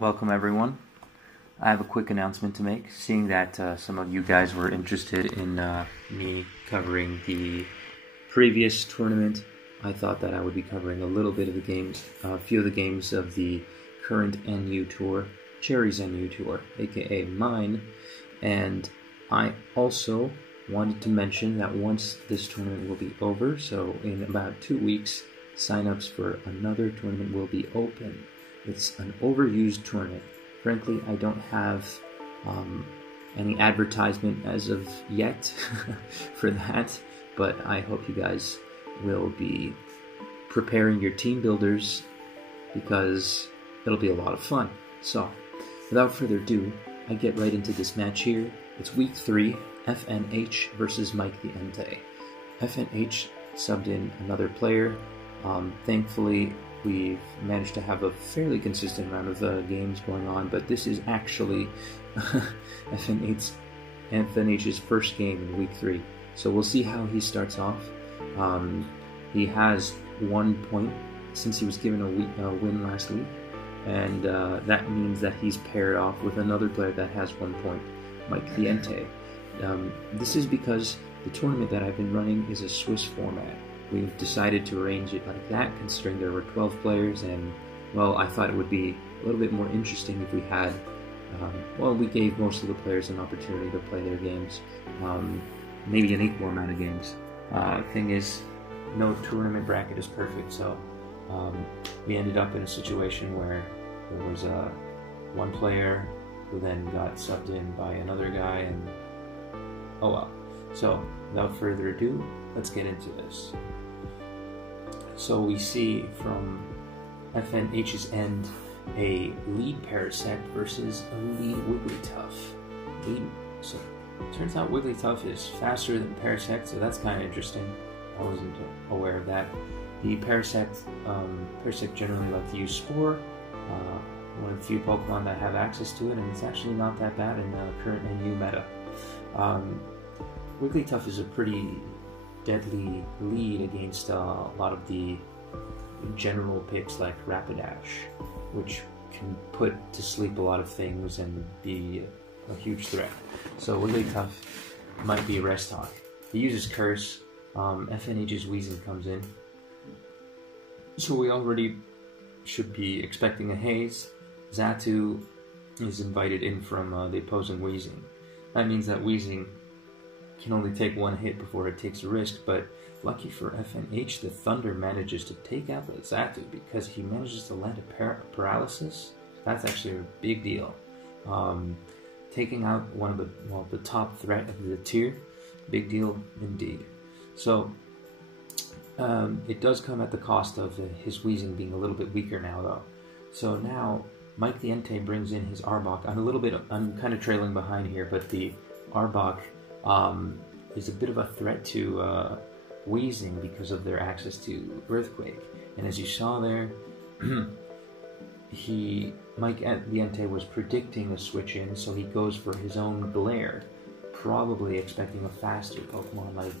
Welcome everyone. I have a quick announcement to make. Seeing that some of you guys were interested in me covering the previous tournament, I thought that I would be covering a little bit of the games, a few of the games of the current NU Tour, Cherry's NU Tour, aka mine. And I also wanted to mention that once this tournament will be over, so in about 2 weeks, sign-ups for another tournament will be open. It's an overused tournament. Frankly, I don't have any advertisement as of yet for that, but I hope you guys will be preparing your team builders because it'll be a lot of fun. So, without further ado, I get right into this match here. It's week 3, FNH versus Mike the Entei. FNH subbed in another player. Thankfully, we've managed to have a fairly consistent round of games going on, but this is actually FNH's first game in week 3. So we'll see how he starts off. He has 1 point since he was given a win last week, and that means that he's paired off with another player that has 1 point, Mike the Entei. This is because the tournament that I've been running is a Swiss format. We've decided to arrange it like that, considering there were 12 players, and, well, I thought it would be a little bit more interesting if we had, we gave most of the players an opportunity to play their games, maybe an equal amount of games. Thing is, no tournament bracket is perfect, so we ended up in a situation where there was one player who then got subbed in by another guy, and oh well. So, without further ado, let's get into this. So we see from FNH's end a lead Parasect versus a lead Wigglytuff. So it turns out Wigglytuff is faster than Parasect, so that's kind of interesting. I wasn't aware of that. The Parasect generally like to use Spore, one of the few Pokemon that have access to it, and it's actually not that bad in the current NU meta. Wigglytuff is a pretty deadly lead against a lot of the general picks like Rapidash, which can put to sleep a lot of things and be a huge threat. So Wigglytuff might be a rest talk. He uses Curse. FNH's Weezing comes in. So we already should be expecting a Haze. Xatu is invited in from the opposing Weezing. That means that Weezing can only take 1 hit before it takes a risk, but lucky for FNH, the Thunder manages to take out the Xatu because he manages to land a paralysis. That's actually a big deal. Taking out one of the top threat of the tier, big deal indeed. So it does come at the cost of his Weezing being a little bit weaker now, though. So now Mike the Entei brings in his Arbok. I'm kind of trailing behind here, but the Arbok is a bit of a threat to Weezing because of their access to Earthquake. And as you saw there, Mike the Entei was predicting a switch in, so he goes for his own Glare, probably expecting a faster Pokemon like,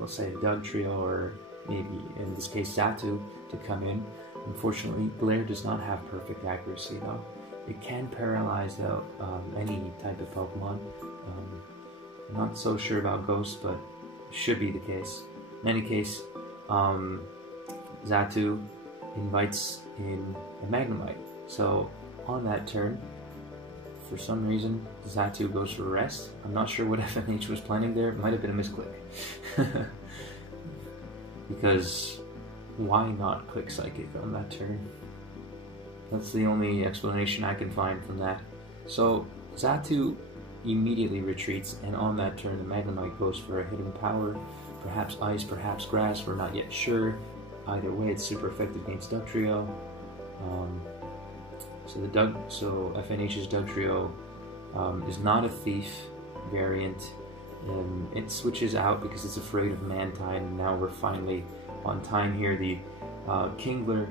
let's say, Dugtrio, or maybe, in this case, Xatu, to come in. Unfortunately, Glare does not have perfect accuracy, though. It can paralyze any type of Pokemon. Not so sure about Ghost, but should be the case. In any case, Xatu invites in a Magnemite. So on that turn, for some reason, Xatu goes for rest. I'm not sure what FNH was planning there. It might have been a misclick. Because why not click Psychic on that turn? That's the only explanation I can find from that. So Xatu immediately retreats, and on that turn the Magnemite goes for a hidden power, perhaps Ice, perhaps Grass, we're not yet sure. Either way, it's super effective against Dugtrio. So FNH's Dugtrio is not a Thief variant. It switches out because it's afraid of Mantine, and now we're finally on time here. The Kingler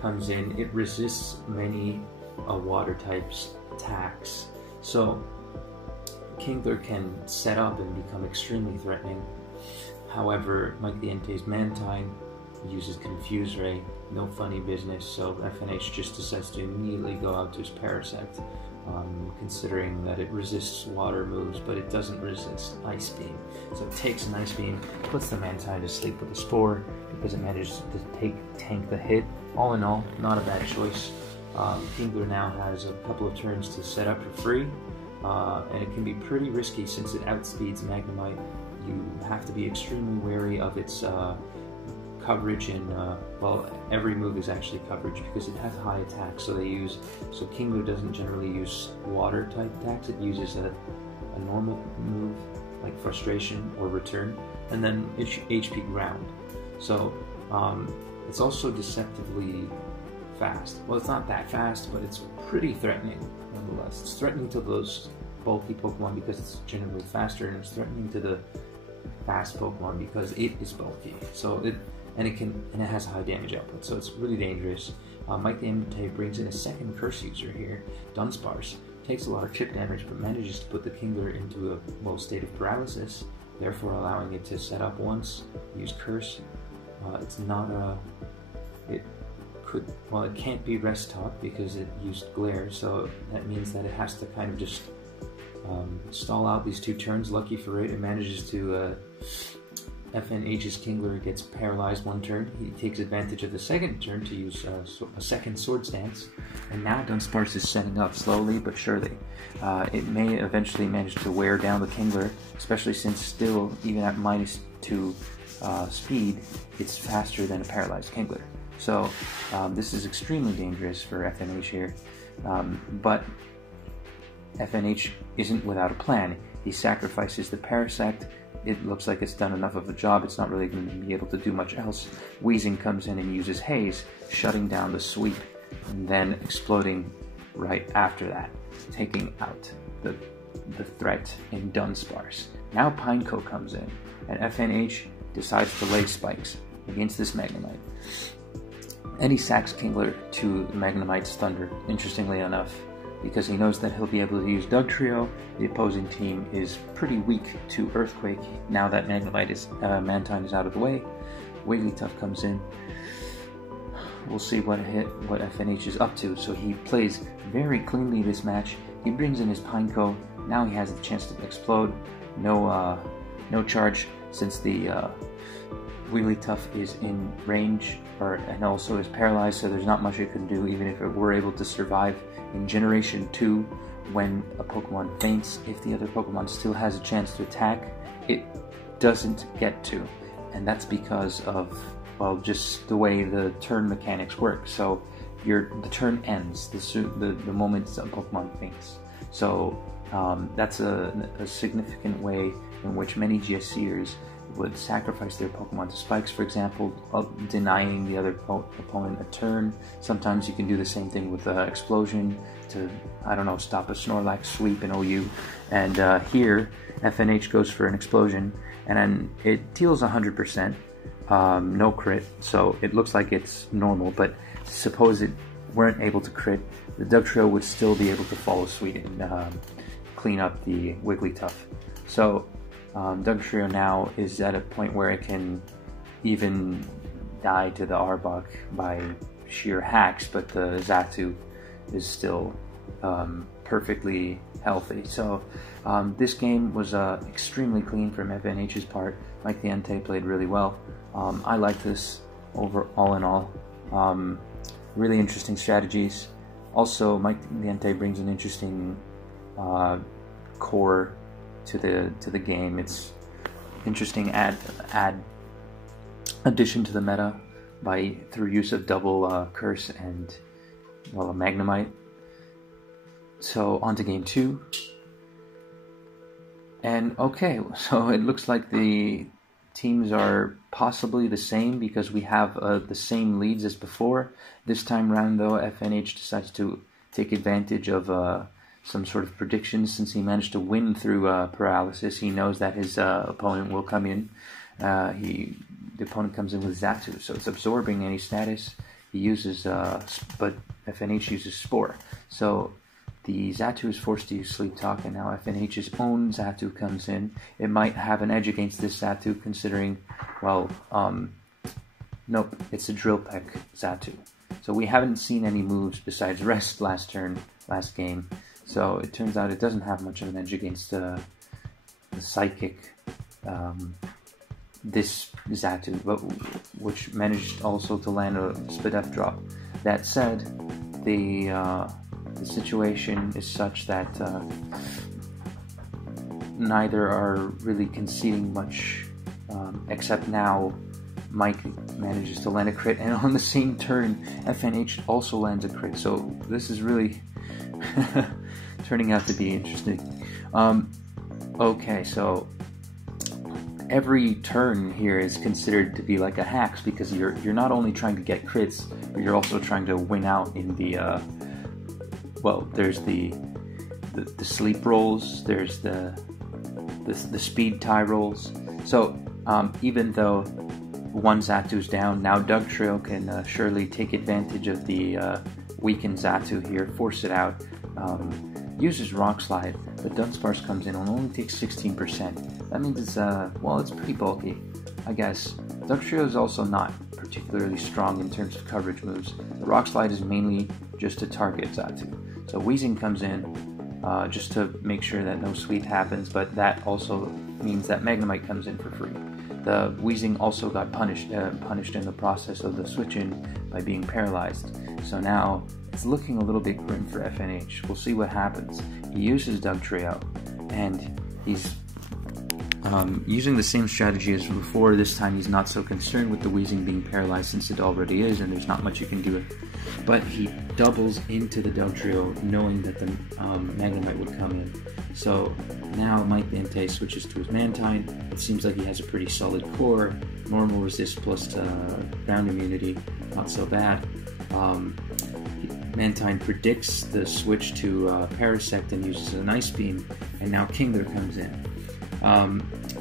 comes in. It resists many water types attacks, so Kingler can set up and become extremely threatening. However, Mike the Entei's Mantine uses Confuse Ray, no funny business, so FNH just decides to immediately go out to his Parasect, considering that it resists water moves, but it doesn't resist Ice Beam. So it takes an Ice Beam, puts the Mantine to sleep with a Spore, because it manages to tank the hit. All in all, not a bad choice. Kingler now has a couple of turns to set up for free, and it can be pretty risky since it outspeeds Magnemite. You have to be extremely wary of its coverage, and well, every move is actually coverage because it has high attack. So Kingler doesn't generally use water type attacks. It uses a normal move like Frustration or Return, and then HP Ground. So it's also deceptively fast. Well, it's not that fast, but it's pretty threatening nonetheless. It's threatening to those bulky Pokemon because it's generally faster, and it's threatening to the fast Pokemon because it is bulky. So it has high damage output, so it's really dangerous. Mike the Entei brings in a second Curse user here. Dunsparce takes a lot of chip damage, but manages to put the Kingler into a state of paralysis, therefore allowing it to set up once, use Curse. It can't be Rest Talk because it used Glare, so that means that it has to kind of just stall out these 2 turns. Lucky for it, it manages to FNH's Kingler gets paralyzed 1 turn. He takes advantage of the second turn to use a second Swords Dance, and now Dunsparce is setting up slowly but surely. It may eventually manage to wear down the Kingler, especially since still, even at -2 speed, it's faster than a paralyzed Kingler. So this is extremely dangerous for FNH here, but FNH isn't without a plan. He sacrifices the Parasect. It looks like it's done enough of a job. It's not really going to be able to do much else. Weezing comes in and uses Haze, shutting down the sweep, and then exploding right after that, taking out the threat in Dunsparce. Now Pineco comes in, and FNH decides to lay spikes against this Magnemite. And he sacks Kingler to Magnemite's Thunder, interestingly enough, because he knows that he'll be able to use Dugtrio. The opposing team is pretty weak to Earthquake now that Mantine is out of the way. Wigglytuff comes in. We'll see what FNH is up to. So he plays very cleanly this match. He brings in his Pineco. Now he has the chance to explode. No charge since the Wigglytuff is in range and also is paralyzed, so there's not much it can do even if it were able to survive. In Generation 2, when a Pokemon faints, if the other Pokemon still has a chance to attack, it doesn't get to. And that's because of, well, just the way the turn mechanics work. So the turn ends the moment a Pokemon faints. So that's a significant way in which many GSCers would sacrifice their Pokemon to spikes, for example, denying the other opponent a turn. Sometimes you can do the same thing with Explosion to, I don't know, stop a Snorlax sweep in OU. And here, FNH goes for an Explosion, and then it deals 100%, no crit, so it looks like it's normal, but suppose it weren't able to crit, the Dugtrio would still be able to follow suit and clean up the Wigglytuff. So Dugtrio now is at a point where it can even die to the Arbok by sheer hacks, but the Xatu is still perfectly healthy. So this game was extremely clean from FNH's part. Mike the Entei played really well. I like this all in all. Really interesting strategies. Also, Mike the Entei brings an interesting core to the game. It's interesting addition to the meta through use of double Curse and, well, a Magnemite. So on to game 2. And okay, so it looks like the teams are possibly the same because we have the same leads as before. This time around though, FNH decides to take advantage of some sort of predictions. Since he managed to win through paralysis, he knows that his opponent will come in. The opponent comes in with Xatu, so it's absorbing any status. He uses, but FNH uses Spore. So the Xatu is forced to use Sleep Talk, and now FNH's own Xatu comes in. It might have an edge against this Xatu, considering, well, Nope, it's a Drill Peck Xatu. So we haven't seen any moves besides Rest last turn, last game. So it turns out it doesn't have much of an edge against the Psychic, this Xatu, but which managed also to land a Spadef drop. That said, the situation is such that neither are really conceding much, except now Mike manages to land a crit, and on the same turn FNH also lands a crit, so this is really turning out to be interesting. Okay, so every turn here is considered to be like a hacks, because you're not only trying to get crits, but you're also trying to win out in the well, there's the sleep rolls, there's the speed tie rolls. So even though one Xatu's down, now Dugtrail can surely take advantage of the weakened Xatu here, force it out, uses Rock Slide, but Dunsparce comes in and only takes 16%. That means it's, well, it's pretty bulky, I guess. Dugtrio is also not particularly strong in terms of coverage moves. The Rock Slide is mainly just to target Xatu. So Weezing comes in just to make sure that no sweep happens, but that also means that Magnemite comes in for free. The Weezing also got punished in the process of the switch-in by being paralyzed. So now it's looking a little bit grim for FNH. We'll see what happens. He uses Dugtrio, and he's using the same strategy as before. This time he's not so concerned with the Weezing being paralyzed, since it already is, and there's not much you can do. But he doubles into the Dugtrio, knowing that the Magnemite would come in. So now Mike Entei switches to his Mantine. It seems like he has a pretty solid core. Normal resist plus ground immunity, not so bad. Mantine predicts the switch to Parasect and uses an Ice Beam, and now Kingler comes in.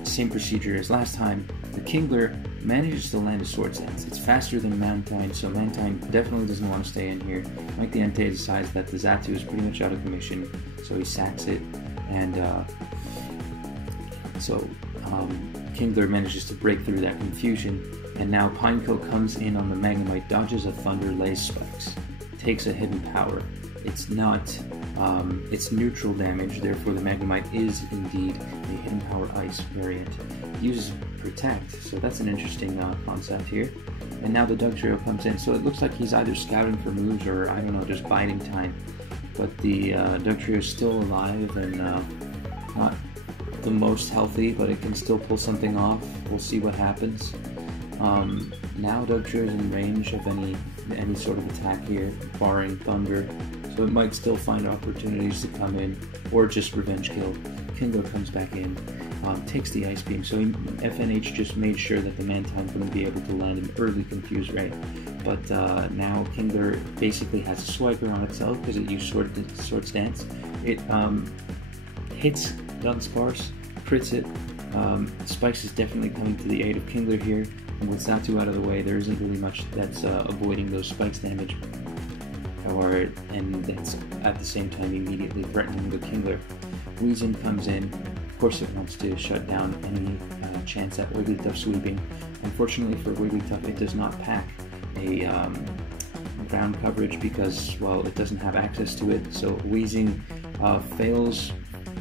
Same procedure as last time. The Kingler manages to land a Swords Dance. It's faster than Mantine, so Mantine definitely doesn't want to stay in here. Mike the Entei decides that the Xatu is pretty much out of commission, so he sacks it, and Kingler manages to break through that confusion, and now Pineco comes in on the Magnemite, dodges a Thunder, lays Spikes, takes a hidden power. It's not, it's neutral damage, therefore the Magnemite is indeed a hidden power ice variant. It uses Protect, so that's an interesting concept here. And now the Dugtrio comes in, so it looks like he's either scouting for moves or, I don't know, just biding time. But the Dugtrio is still alive and not the most healthy, but it can still pull something off. We'll see what happens. Now Dugtrio is in range of any sort of attack here, barring Thunder, so it might still find opportunities to come in, or just revenge kill. Kingo comes back in, takes the Ice Beam, so FNH just made sure that the Mantine wouldn't be able to land an early Confuse Ray. But now Kingler basically has a Swiper on itself because it used Swords Dance. It hits Dunsparce, crits it. Spikes is definitely coming to the aid of Kingler here, and with Xatu out of the way, there isn't really much that's avoiding those Spikes damage, and that's at the same time immediately threatening the Kingler. Weezing comes in. Of course, it wants to shut down any chance at Wigglytuff sweeping. Unfortunately for Wigglytuff, it does not pack a ground coverage because, well, it doesn't have access to it. So Weezing fails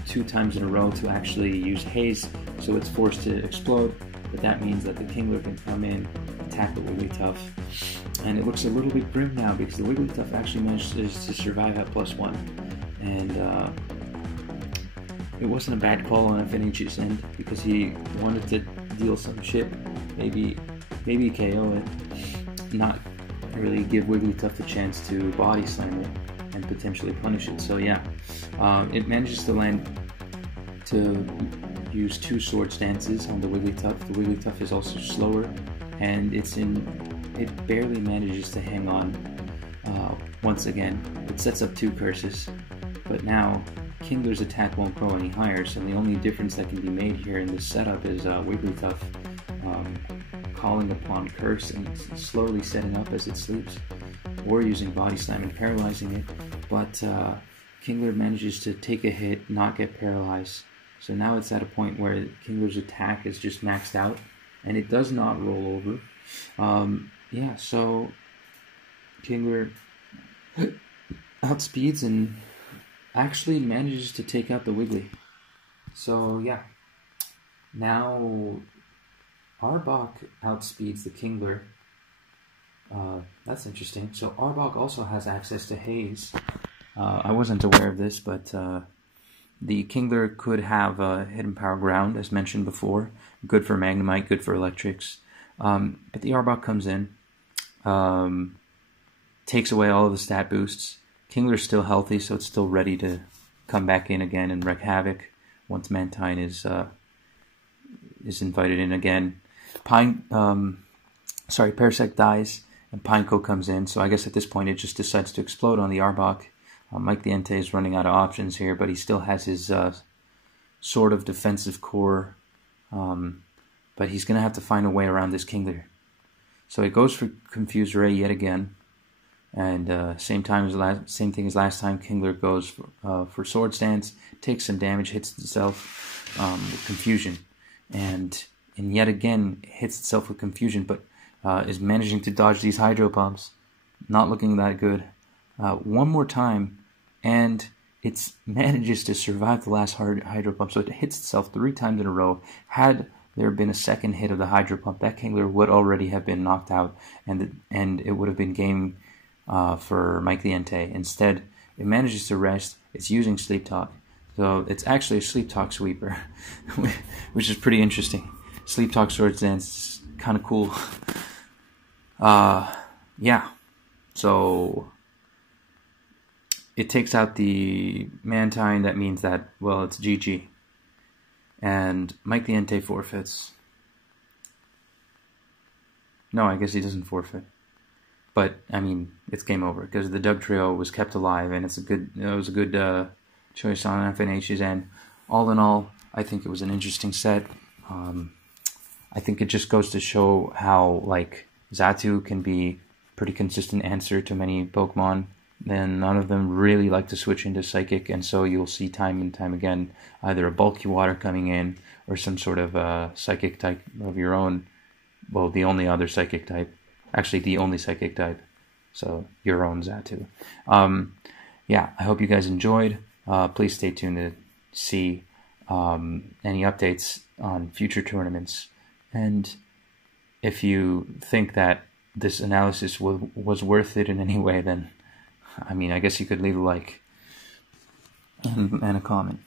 2 times in a row to actually use Haze, so it's forced to explode. But that means that the Kingler can come in, attack the Wigglytuff, and it looks a little bit grim now because the Wigglytuff actually manages to survive at +1, and it wasn't a bad call on FNH's end because he wanted to deal some shit, maybe KO it, not really give Wigglytuff the chance to body slam it and potentially punish it. So yeah, it manages to land to use 2 Swords Dances on the Wigglytuff. The Wigglytuff is also slower, and it barely manages to hang on. Once again, it sets up 2 curses, but now Kingler's attack won't go any higher, so the only difference that can be made here in this setup is Wigglytuff calling upon Curse and slowly setting up as it sleeps, or using Body Slam and paralyzing it, but Kingler manages to take a hit, not get paralyzed. So now it's at a point where Kingler's attack is just maxed out, and it does not roll over. Yeah, so Kingler outspeeds and actually manages to take out the Wiggly. So yeah, now Arbok outspeeds the Kingler. That's interesting. So Arbok also has access to Haze. I wasn't aware of this, but the Kingler could have hidden power ground, as mentioned before. Good for Magnemite, good for Electrics. But the Arbok comes in, takes away all of the stat boosts. Kingler's still healthy, so it's still ready to come back in again and wreak havoc once Mantine is invited in again. Parasect dies, and Pineco comes in, so I guess at this point it just decides to explode on the Arbok. Mike the Entei is running out of options here, but he still has his sort of defensive core, but he's going to have to find a way around this Kingler. So he goes for Confuse Ray yet again, and same thing as last time. Kingler goes for Sword Stance, takes some damage, hits itself with Confusion, and yet again hits itself with Confusion, but is managing to dodge these Hydro Pumps. Not looking that good. One more time, and it manages to survive the last Hydro Pump, so it hits itself 3 times in a row. Had there been a second hit of the Hydro Pump, that Kingler would already have been knocked out, and it would have been game for Mike the Entei. Instead, it manages to rest. It's using Sleep Talk, so it's actually a Sleep Talk sweeper, which is pretty interesting. Sleep Talk Sword Dance is kind of cool. Yeah, so it takes out the Mantine. That means that, well, it's GG. And Mike the Entei forfeits. No, I guess he doesn't forfeit. But, I mean, it's game over, because the Dug Trio was kept alive, and it was a good choice on FNH's end. All in all, I think it was an interesting set. I think it just goes to show how, like, Xatu can be a pretty consistent answer to many Pokemon. Then none of them really like to switch into Psychic, and so you'll see time and time again either a Bulky Water coming in or some sort of Psychic type of your own. Well, the only other Psychic type. Actually, the only Psychic type. So, your own Xatu. Yeah, I hope you guys enjoyed. Please stay tuned to see any updates on future tournaments. And if you think that this analysis was worth it in any way, then I mean, I guess you could leave a like and a comment.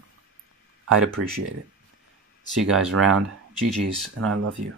I'd appreciate it. See you guys around. GG's, and I love you.